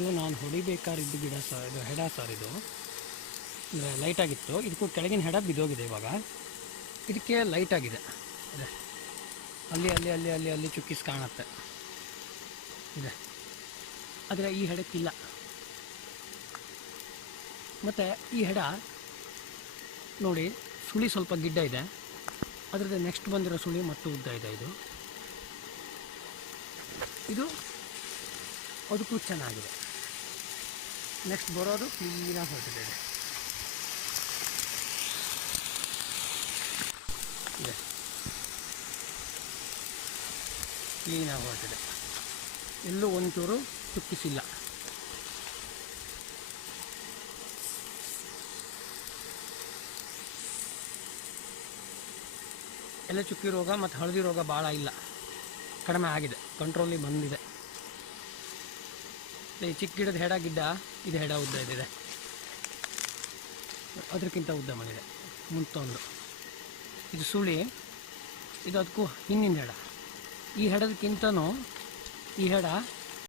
ನಾನು ಹೊಡಿಬೇಕಾದ್ರಿದ್ದು ಗಿಡ ಸರ್ ಇದು ಹೆಡ ಸರ್ ಇದು. ಅಂದರೆ ಲೈಟಾಗಿತ್ತು ಇದಕ್ಕೂ ಕೆಳಗಿನ ಹೆಡ ಬಿದ್ದೋಗಿದೆ ಇವಾಗ. ಇದಕ್ಕೆ ಲೈಟಾಗಿದೆ ಇದೆ. ಅಲ್ಲಿ ಅಲ್ಲಿ ಅಲ್ಲಿ ಅಲ್ಲಿ ಅಲ್ಲಿ ಚುಕ್ಕಿಸ್ ಕಾಣುತ್ತೆ. ಇದೆ. ಆದರೆ ಈ ಹೆಡಕ್ಕಿಲ್ಲ. ಮತ್ತು ಈ ಹೆಡ ನೋಡಿ ಸುಳಿ ಸ್ವಲ್ಪ ಗಿಡ್ಡ ಇದೆ. ಅದರದ್ದು ನೆಕ್ಸ್ಟ್ ಬಂದಿರೋ ಸುಳಿ ಮತ್ತು ಉದ್ದ ಇದೆ ಇದು. ಇದು ಅದಕ್ಕೂ ಚೆನ್ನಾಗಿದೆ. ನೆಕ್ಸ್ಟ್ ಬರೋದು ಕ್ಲೀನಾಗಿ ಹೊರಟಿದೆ ಇದೆ. ಇದೆ ಕ್ಲೀನಾಗಿ ಹೊರಟಿದೆ. ಎಲ್ಲೂ ಒಂಚೂರು ಚುಕ್ಕಿಸಿಲ್ಲ. ಎಲ್ಲ ಚುಕ್ಕಿ ರೋಗ ಮತ್ತು ಹಳದಿ ರೋಗ ಭಾಳ ಇಲ್ಲ. ಕಡಿಮೆ ಆಗಿದೆ. ಕಂಟ್ರೋಲಿಗೆ ಬಂದಿದೆ. ಈ ಚಿಕ್ಕ ಗಿಡದ ಹೆಡ ಗಿಡ್ಡ ಇದು ಹೆಡ ಉದ್ದ ಇದೆ ಅದಕ್ಕಿಂತ ಉದ್ದ ಮಾಡಿದೆ. ಮುಂತೊಂದು. ಇದು ಸುಳಿ, ಇದು ಅದಕ್ಕೂ ಹಿಂದಿನ ಹೆಡ. ಈ ಹೆಡದಕ್ಕಿಂತನೂ ಈ ಹೆಡ